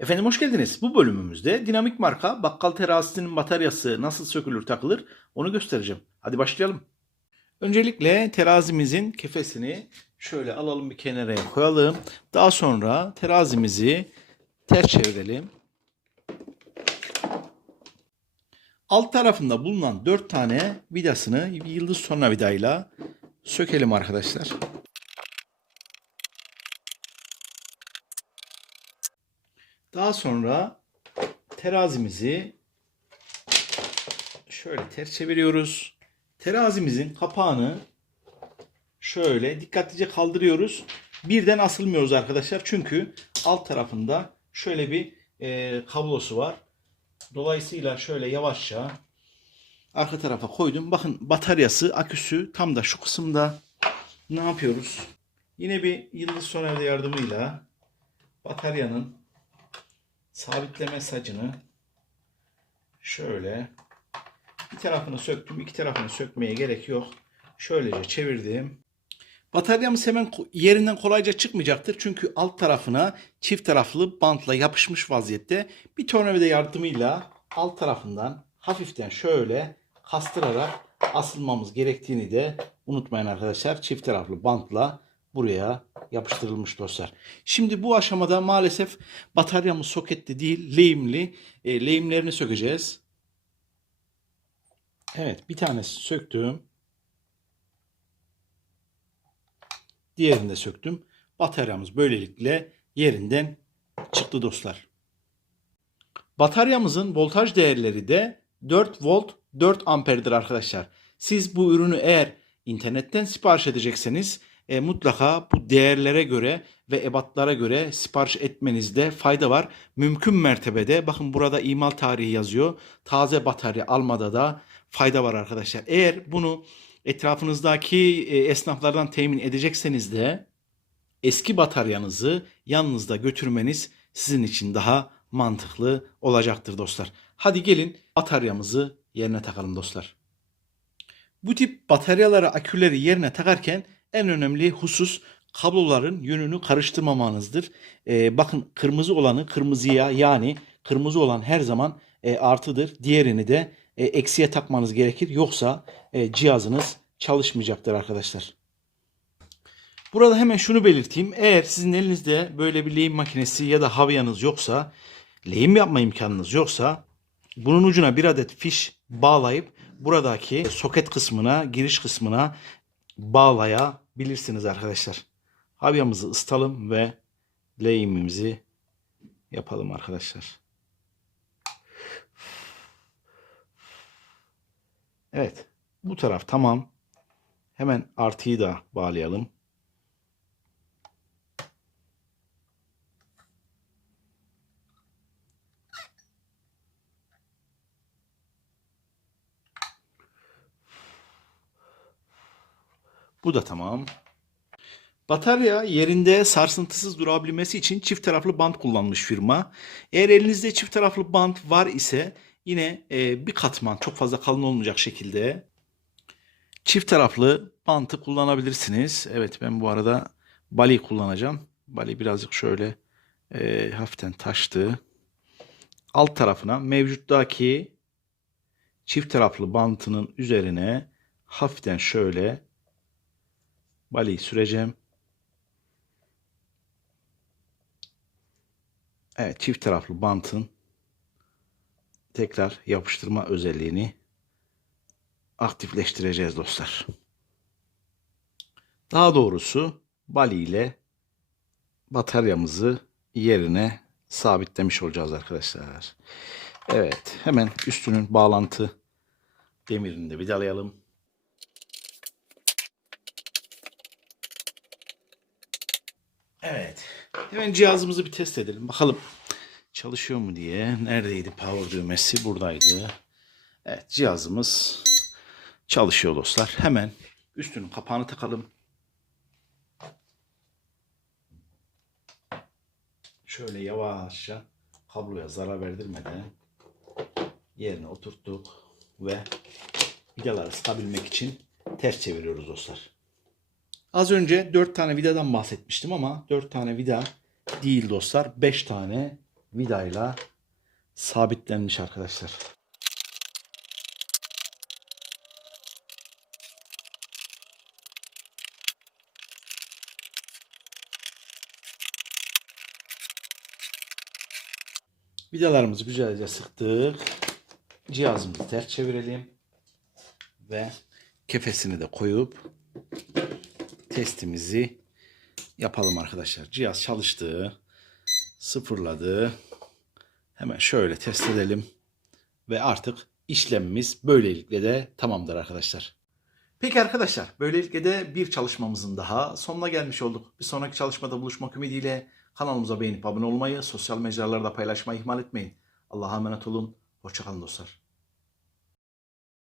Efendim hoş geldiniz. Bu bölümümüzde dinamik marka bakkal terazisinin bataryası nasıl sökülür takılır onu göstereceğim. Hadi başlayalım. Öncelikle terazimizin kefesini şöyle alalım bir kenara koyalım. Daha sonra terazimizi ters çevirelim. Alt tarafında bulunan 4 tane vidasını bir yıldız sonra vidayla sökelim arkadaşlar. Daha sonra terazimizi şöyle ters çeviriyoruz. Terazimizin kapağını şöyle dikkatlice kaldırıyoruz. Birden asılmıyoruz arkadaşlar. Çünkü alt tarafında şöyle bir e, kablosu var. Dolayısıyla şöyle yavaşça arka tarafa koydum. Bakın bataryası, aküsü tam da şu kısımda. Ne yapıyoruz? Yine bir yıldız sonerde yardımıyla bataryanın sabitleme sacını şöyle bir tarafını söktüm. iki tarafını sökmeye gerek yok. Şöylece çevirdim. Bataryamız hemen yerinden kolayca çıkmayacaktır. Çünkü alt tarafına çift taraflı bantla yapışmış vaziyette. Bir tornavida yardımıyla alt tarafından hafiften şöyle kastırarak asılmamız gerektiğini de unutmayın arkadaşlar. Çift taraflı bantla buraya yapıştırılmış dostlar. Şimdi bu aşamada maalesef bataryamız soketli değil, lehimli. E, lehimlerini sökeceğiz. Evet, bir tanesi söktüm. Diğerini de söktüm. Bataryamız böylelikle yerinden çıktı dostlar. Bataryamızın voltaj değerleri de 4 volt 4 amperdir arkadaşlar. Siz bu ürünü eğer internetten sipariş edecekseniz e, mutlaka bu değerlere göre ve ebatlara göre sipariş etmenizde fayda var. Mümkün mertebede bakın burada imal tarihi yazıyor. Taze batarya almada da fayda var arkadaşlar. Eğer bunu etrafınızdaki e, esnaflardan temin edecekseniz de eski bataryanızı yanınızda götürmeniz sizin için daha mantıklı olacaktır dostlar. Hadi gelin bataryamızı yerine takalım dostlar. Bu tip bataryaları, aküleri yerine takarken en önemli husus kabloların yönünü karıştırmamanızdır. Ee, bakın kırmızı olanı kırmızıya yani kırmızı olan her zaman e, artıdır. Diğerini de e, eksiye takmanız gerekir. Yoksa e, cihazınız çalışmayacaktır arkadaşlar. Burada hemen şunu belirteyim. Eğer sizin elinizde böyle bir lehim makinesi ya da havyanız yoksa, lehim yapma imkanınız yoksa bunun ucuna bir adet fiş bağlayıp buradaki soket kısmına, giriş kısmına bağlayabilirsiniz arkadaşlar. Havyamızı ısıtalım ve lehimimizi yapalım arkadaşlar. Evet. Bu taraf tamam. Hemen artıyı da bağlayalım. Bu da tamam. Batarya yerinde sarsıntısız durabilmesi için çift taraflı bant kullanmış firma. Eğer elinizde çift taraflı bant var ise yine e, bir katman çok fazla kalın olmayacak şekilde çift taraflı bantı kullanabilirsiniz. Evet ben bu arada bali kullanacağım. Bali birazcık şöyle e, hafiften taştı. Alt tarafına mevcuttaki çift taraflı bantının üzerine hafiften şöyle baliyi süreceğim. Evet çift taraflı bantın tekrar yapıştırma özelliğini aktifleştireceğiz dostlar. Daha doğrusu bali ile bataryamızı yerine sabitlemiş olacağız arkadaşlar. Evet hemen üstünün bağlantı demirini de vidalayalım. Evet. Hemen cihazımızı bir test edelim. Bakalım çalışıyor mu diye. Neredeydi power düğmesi? Buradaydı. Evet cihazımız çalışıyor dostlar. Hemen üstünün kapağını takalım. Şöyle yavaşça kabloya zarar verdirmeden yerine oturttuk ve vidaları sıkabilmek için ters çeviriyoruz dostlar. Az önce 4 tane vidadan bahsetmiştim ama 4 tane vida değil dostlar. 5 tane vidayla sabitlenmiş arkadaşlar. Vidalarımızı güzelce sıktık. Cihazımızı ters çevirelim. Ve kefesini de koyup testimizi yapalım arkadaşlar. Cihaz çalıştı. Sıfırladı. Hemen şöyle test edelim. Ve artık işlemimiz böylelikle de tamamdır arkadaşlar. Peki arkadaşlar böylelikle de bir çalışmamızın daha sonuna gelmiş olduk. Bir sonraki çalışmada buluşmak ümidiyle kanalımıza beğenip abone olmayı, sosyal mecralarda paylaşmayı ihmal etmeyin. Allah'a emanet olun. Hoşçakalın dostlar.